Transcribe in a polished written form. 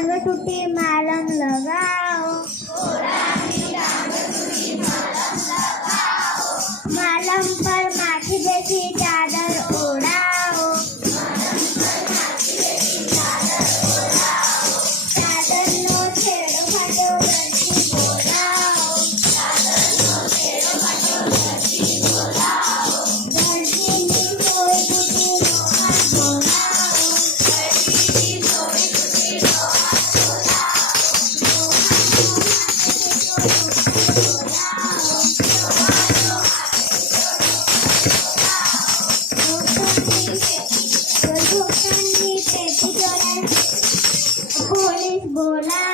टांग टूटी मालम लगाओ, मालम पर माथी जैसी चादर ओढ़ाओ, चादर नो छेड़ो फाटो गरजी बोलाओ, गरजीनी सोई टूटी मोहन बोलाओ, पुलिस बोला